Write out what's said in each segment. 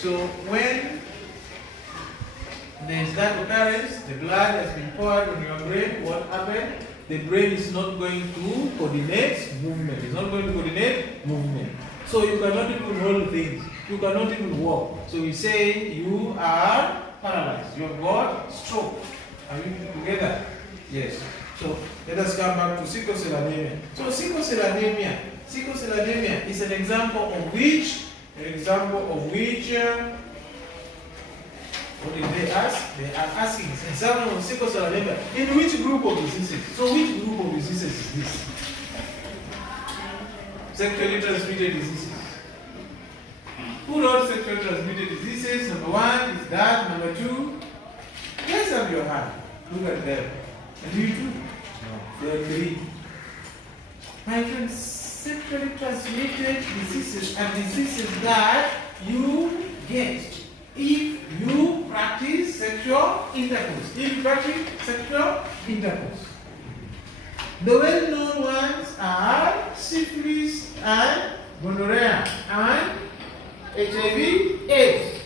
So when there is that occurrence, the blood has been poured on your brain, what happened? The brain is not going to coordinate movement. It's not going to coordinate movement. So you cannot even hold things. You cannot even walk. So we say you are paralyzed. You have got stroke. Are we together? Yes. So let us come back to sickle cell anemia. So sickle cell anemia is an example of which, what did they ask? They are asking example of sickle cell anemia. In which group of diseases? So which group of diseases is this? Sexually transmitted diseases. Who wrote sexually transmitted diseases? Number 1 is that. Number 2, raise up your hand. Look at them. And you too? No. There are 3. My friends, sexually transmitted diseases are diseases that you get if you practice sexual intercourse. The well-known ones are syphilis and gonorrhea and HIV/AIDS.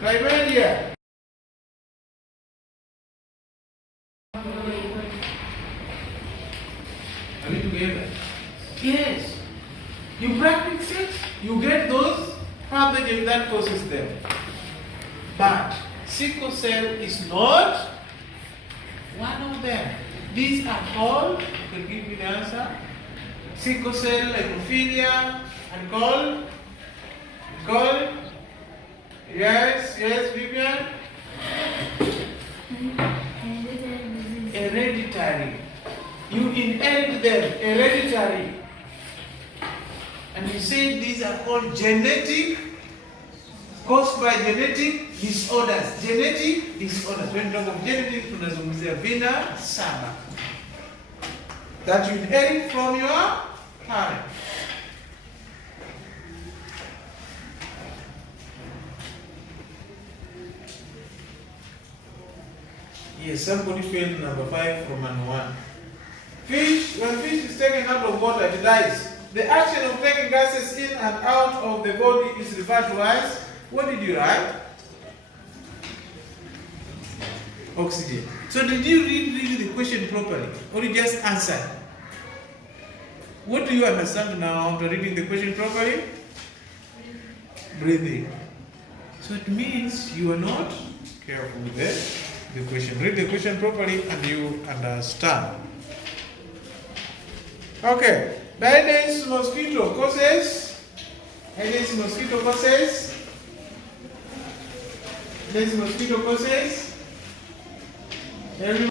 Chlamydia. Are we together? Yes. You practice sex, you get those pathogens that causes them. But sickle cell is not one of them. These are called, you can give me the answer, sickle cell leukopedia, and called, yes, Vivian? Hereditary. You inherit them, hereditary. And you say these are called genetic, caused by genetic disorders. Genetic disorders. When you talk of genetic, tunazungumzia vina saba. That you inherit from your parents. Yes, somebody failed number 5 from number 1. Fish, when fish is taken out of water, it dies. The action of taking gases in and out of the body is referred to as, what did you write? Oxygen. So did you read the question properly, or you just answer? What do you understand now after reading the question properly? Breathing. So it means you are not careful with the question. Read the question properly and you understand. Okay. The Aedes mosquito causes. Aedes mosquito causes. Aedes mosquito causes. And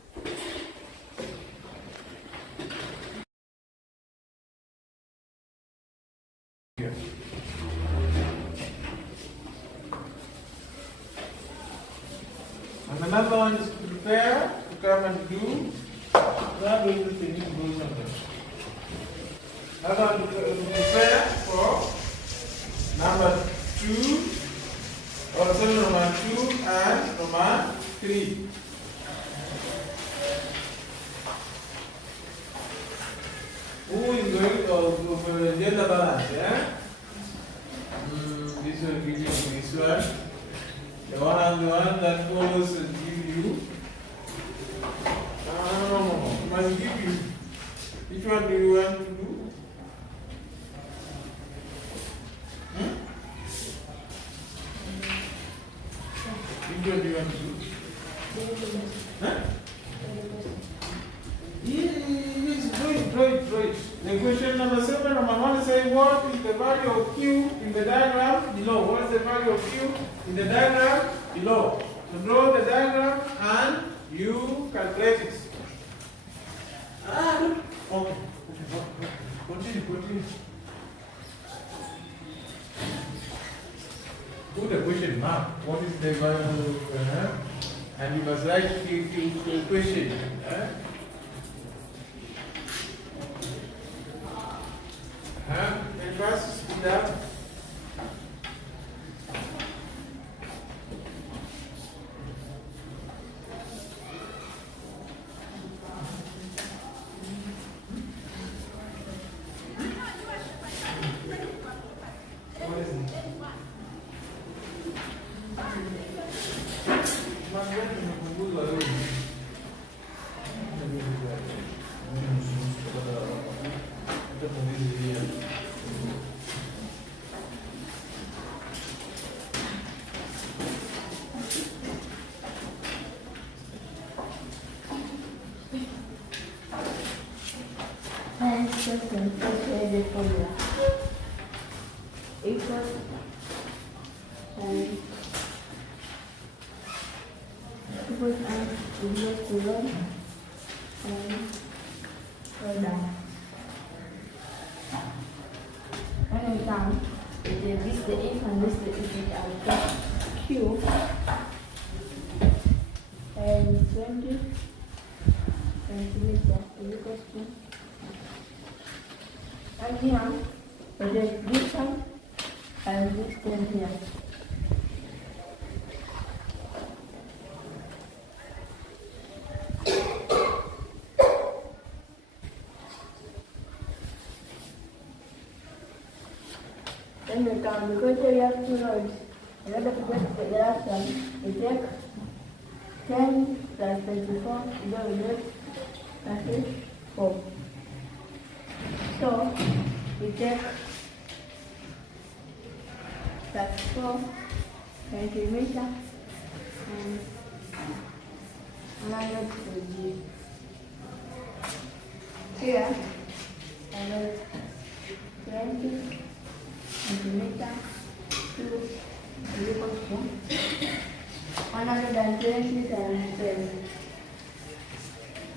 another one is to prepare to come and do that everything goes on there. Another one to prepare for number 2, or sorry, number 2 and number 3. Who is going to gender balance? Yeah? This one give you this one. The one that follows will give you. No, must give you. Which one do you want to do? Which one do you want to do? Huh? Yes, draw it. The question number 7, number 1 says, what is the value of Q in the diagram below? What is the value of Q in the diagram below? So draw the diagram and you calculate it. Okay. Continue. Put the question mark. What is the value? And you must write the question. And first, speed up. What is it? the formula equals and equals to 1 and so down. When we count, this is the if and this is the if out Q and 20 centimeters is equals to. And here, there's this one and this one here. Then we count, because here we have two rows. In order to get the last one, we take 10 plus 24, then we get 34. So, we take 4 centimeters and another to here, another 20 centimeters to 120 times 10.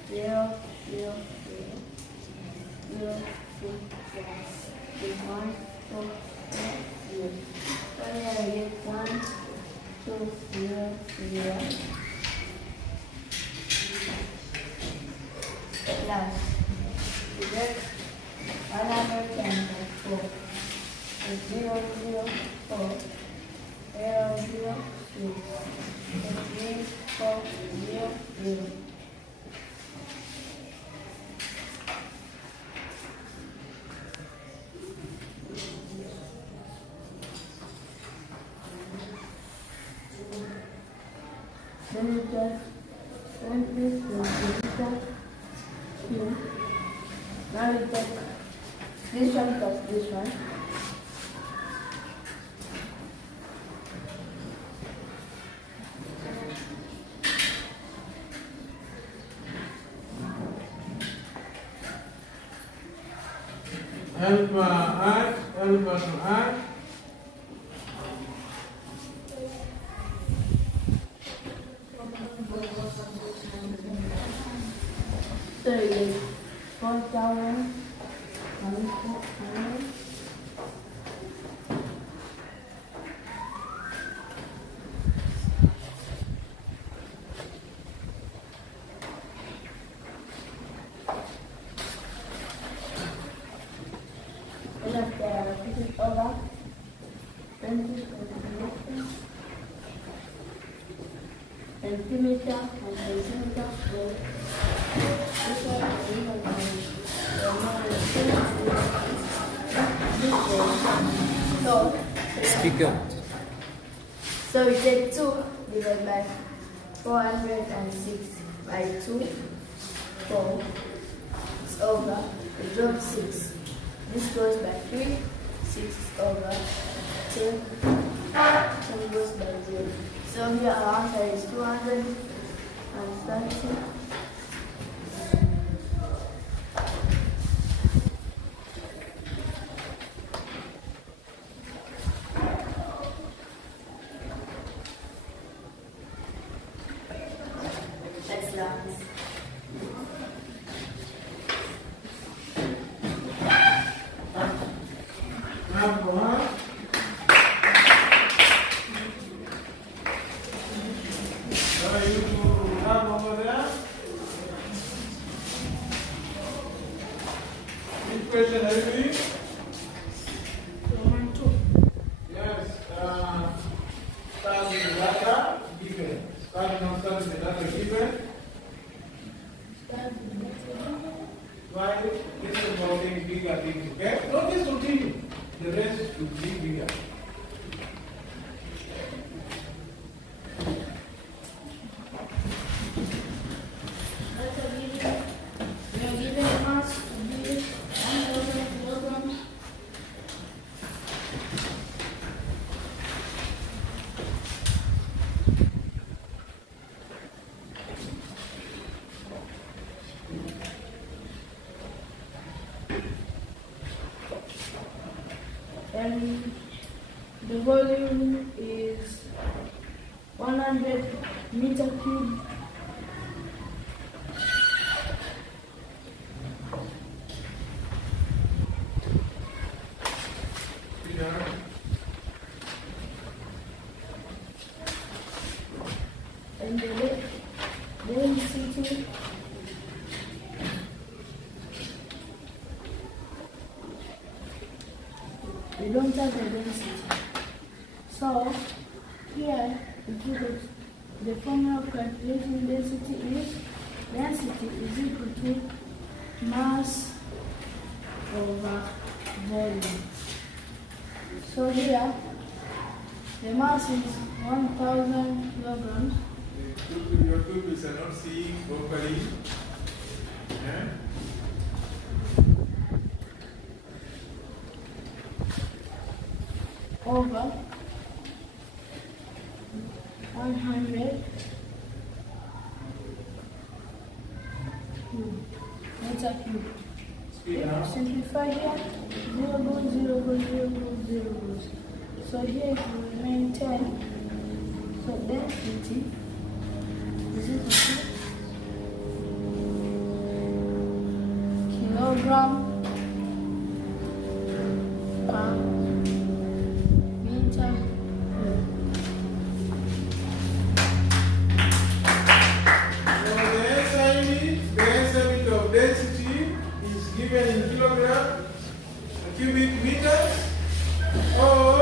0, 0, 0, 2, 1, 4, 0. So here I get 1, 2, 0, 0. Plus, we get 104. 0, 0, 4, 0, 0, 2, 3, 4, 0, 0. Then we just send this to the here. Now we take this one plus this one. Help us to add. So it is 4,000. Over 20 centimeter and centimeter square. Speak up. So we take 2 divided by 406 by 2, 4, it's over, we drop 6. This goes by 3, 6 is over, 10, 10 goes by 0. So here our answer is 230. Let's learn. The volume is 100 meter cube. And the density we don't have the density. So here the formula of calculating density is equal to mass over volume. So here the mass is 1,000 kilograms. Your pupils are not seeing properly. Yeah? Over 100 meter cube. Speed now. Simplify here, 0 goes, 0 goes, 0 goes, 0 goes. So here it will remain 10. So density is equal to kilogram per meter cube. So the estimate of density is given in kilograms, cubic meters, or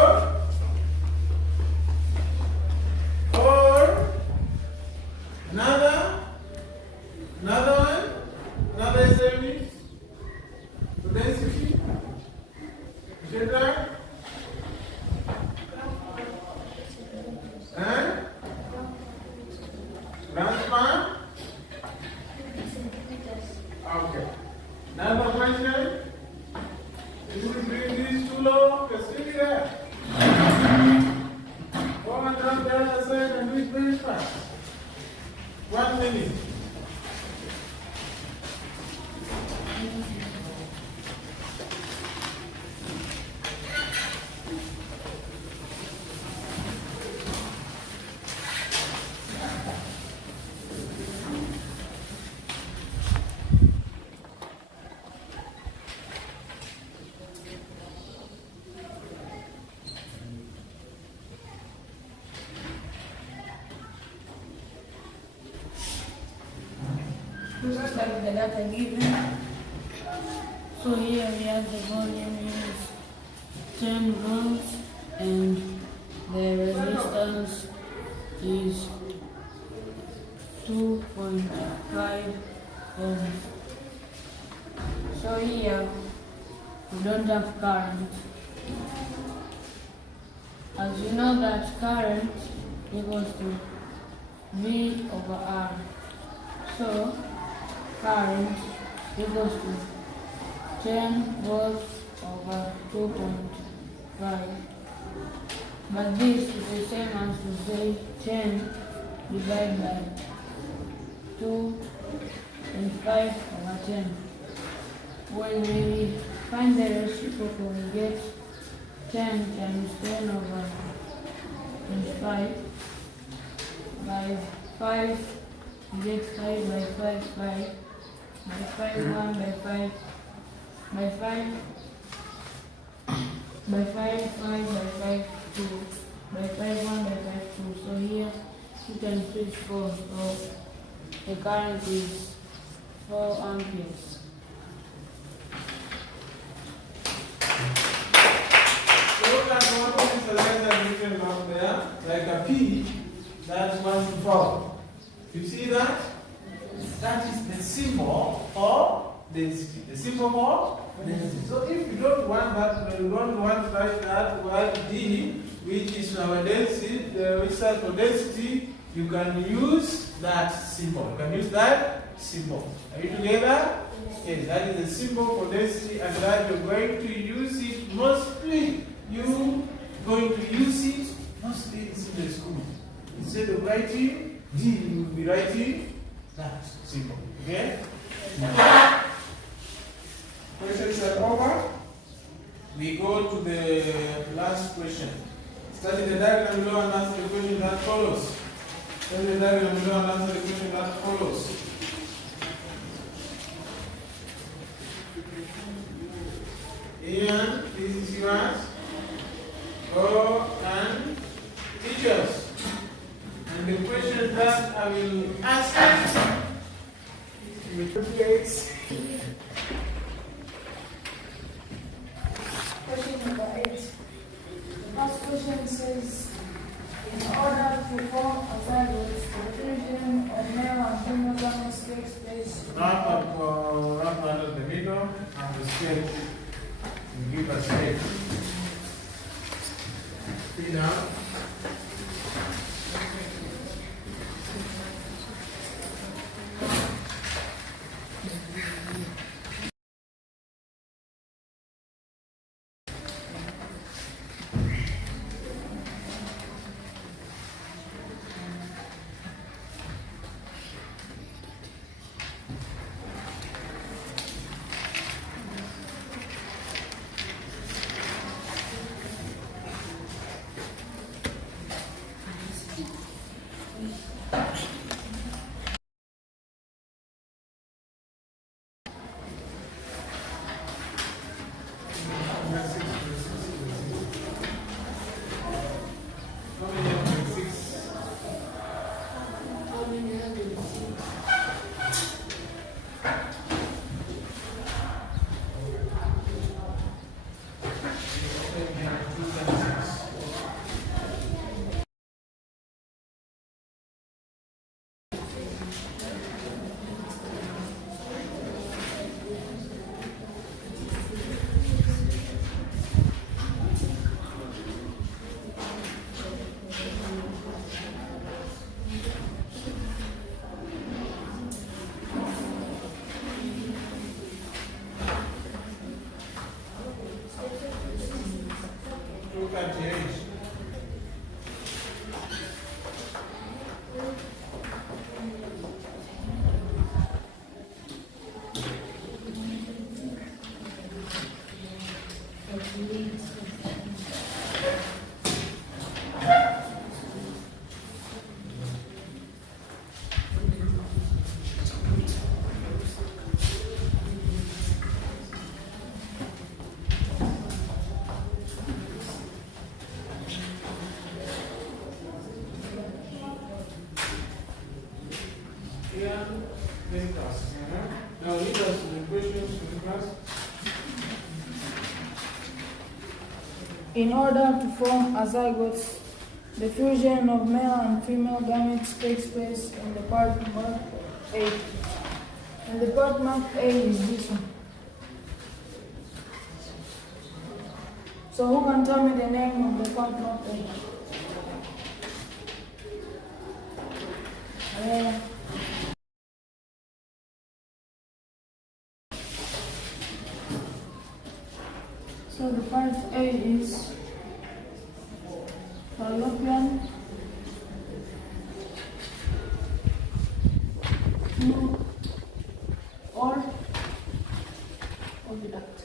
another one, another estimate of density. Is that right? Grams per? Okay. Another question? If you bring these too low, you can still be there. Go and down the other side and do it very fast. 1 minute. Just like the data given. So here we have the volume is 10 volts and the resistance is 2.5 ohms. So here we don't have current. As you know that current equals to V over R. So current equals to 10 volts over 2.5. But this is the same as to say 10 divided by 2 and 5 over 10. When we find the reciprocal, we get 10 times 10 over 25 by 5. We get 5 by 5, 5 by 5, 1 by 5 by 5 by 5, 5 by 5, 2 by 5, 1 by 5, 2. So here you can switch 4. So the current is 4 amperes. So that one is a letter written down there, like a P, that's 1 to 4. You see that? That is the symbol for density. The symbol for density. So if you don't want that, you don't want to write that word D, which is our density, which stands for density, you can use that symbol. You can use that symbol. Are you together? Yes, that is the symbol for density, and that you're going to use it mostly. You're going to use it mostly in the school. Instead of writing D, you will be writing that symbol. Okay? Now, questions are over. We go to the last question. Study the diagram below and answer the question that follows. Study the diagram below and answer the question that follows. Ian, this is yours. Go and teach us. And the question that I will ask you. Question number 8. The first question says, in order to form a zygote, the fusion of male and female gametes takes place. Wrap up under the middle and the straight. You give a straight. Spin out. Now lead us to the questions for the class. In order to form a zygote, the fusion of male and female gametes takes place in the part marked A. And the part marked A is this one. So who can tell me the name of the part marked A? So the part A is fallopian, tube, or oviduct.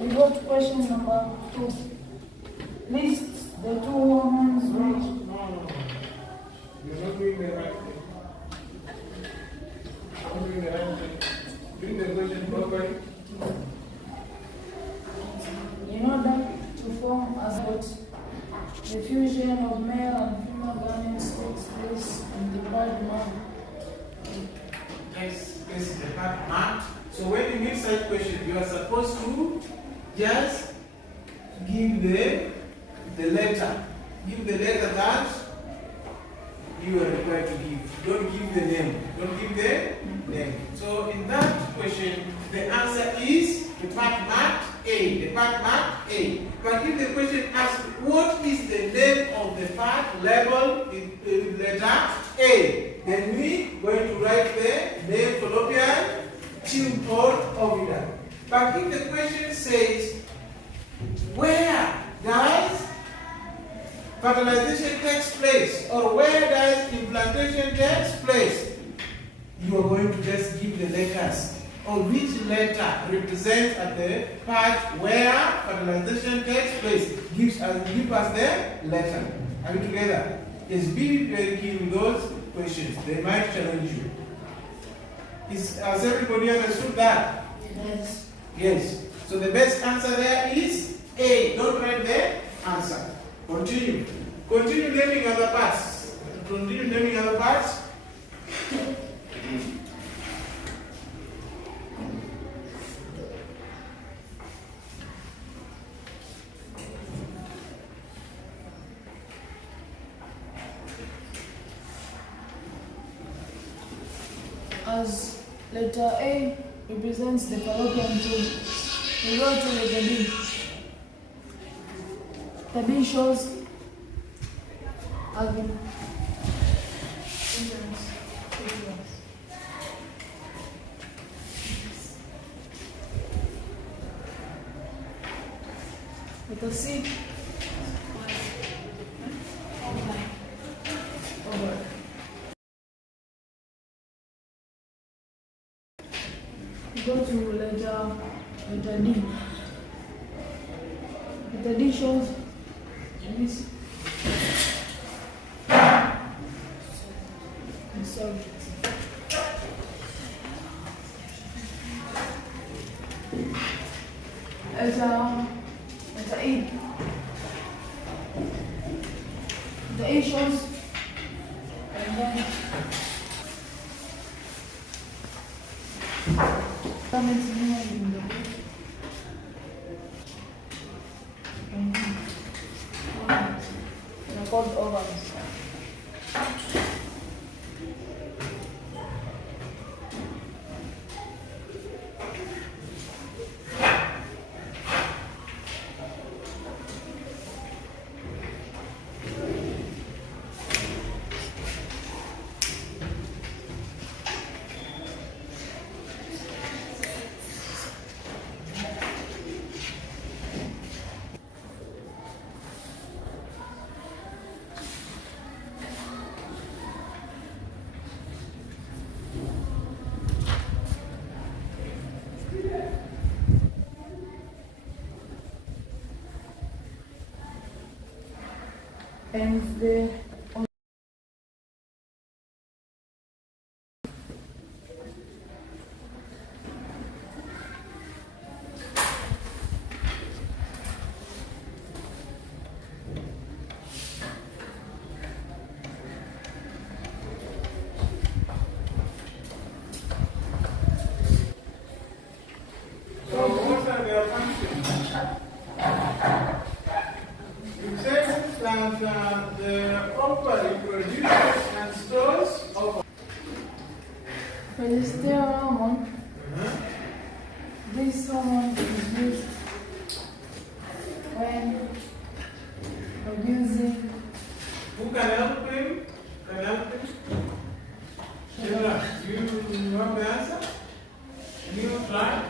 We go to question number 2. List the 2 hormones which. No. You're not doing the right thing. I'm doing the right thing. Doing the question properly. In order to form a zygote, the fusion of male and female gametes takes place in the part marked. Next is the part marked. So when you meet such question, you are supposed to just give the letter. Give the letter that you are required to give. Don't give the name. Don't give the name. So in that question, the answer is the part marked A. The part marked A. But if the question asks what is the name of the part labeled with letter A, then we going to write the name fallopian tube or oviduct. But if the question says where does fertilization takes place or where does implantation takes place, you are going to just give the letters or which letter represents at the part where fertilization takes place. Give us the letter. Are we together? Yes, be very keen with those questions. They might challenge you. Has everybody understood that? Yes. Yes. So the best answer there is A. Don't write the answer. Continue. Continue naming other parts. Continue naming other parts. As letter A represents the fallopian tube, we go to letter B. The B shows having letter C. Over. Go to letter D. Letter D shows this. Sorry. Letter E. The E shows and then called ovals. And the ovary produces and stores ovum. when the sterile hormone, this hormone is used when producing. Who can help him? Can help him? Shira, you want the answer? Can you try?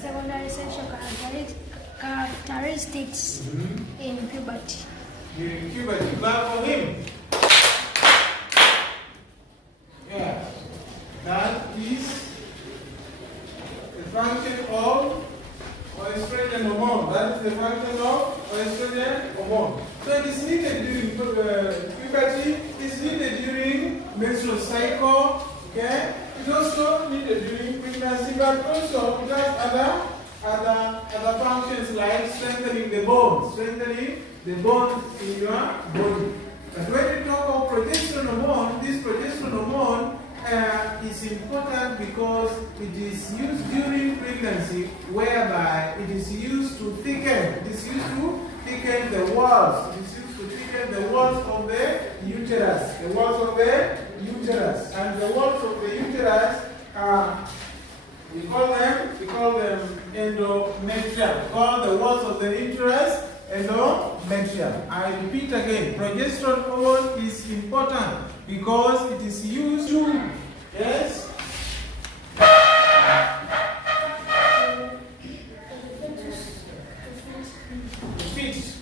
Secondary sexual characteristics in puberty. During puberty, clap for him. Yeah, that is the function of estrogen hormone. That is the function of estrogen hormone. So it is needed during puberty. It is needed during menstrual cycle. Okay, it is also needed during pregnancy, but also it has other functions like strengthening the bones in your body. But when we talk of progesterone hormone, this progesterone hormone is important because it is used during pregnancy, whereby it is used to thicken. It is used to thicken the walls. It is used to thicken the walls of the uterus. The walls of the uterus. And the walls of the uterus are, we call them endometrium. We call the walls of the uterus endometrium. I repeat again, progesterone hormone is important because it is used to, yes? Fit.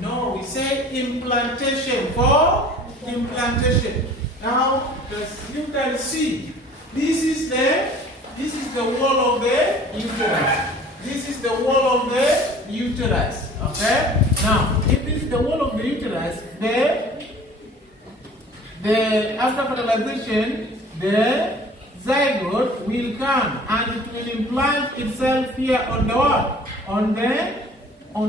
No, we say implantation for you can see this is the wall of the uterus. This is the wall of the uterus. Okay? Now, if this is the wall of the uterus, after fertilization, the zygote will come and it will implant itself here on the wall, on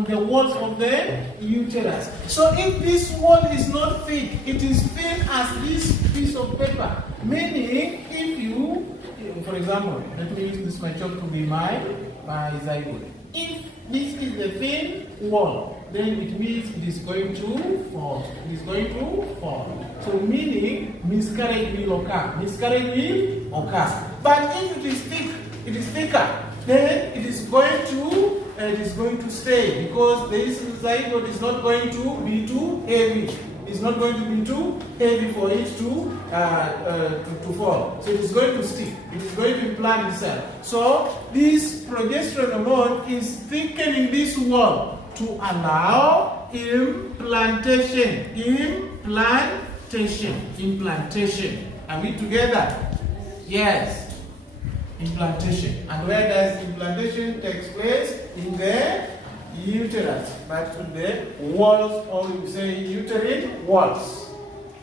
the walls of the uterus. So if this wall is not thick, it is thin as this piece of paper. Meaning, if you, for example, let me use this my chalk to be my zygote. If this is the thin wall, then it means it is going to fall. It is going to fall. So meaning miscarriage will occur. Miscarriage will occur. But if it is thick, it is thicker, then it is going to stay, because this zygote is not going to be too heavy. It's not going to be too heavy for it to fall. So it is going to stick. It is going to implant itself. So this progesterone hormone is thickening this wall to allow implantation. Implantation. Are we together? Yes. Implantation. And where does implantation take place? In the uterus, but to the walls, or you say uterine walls.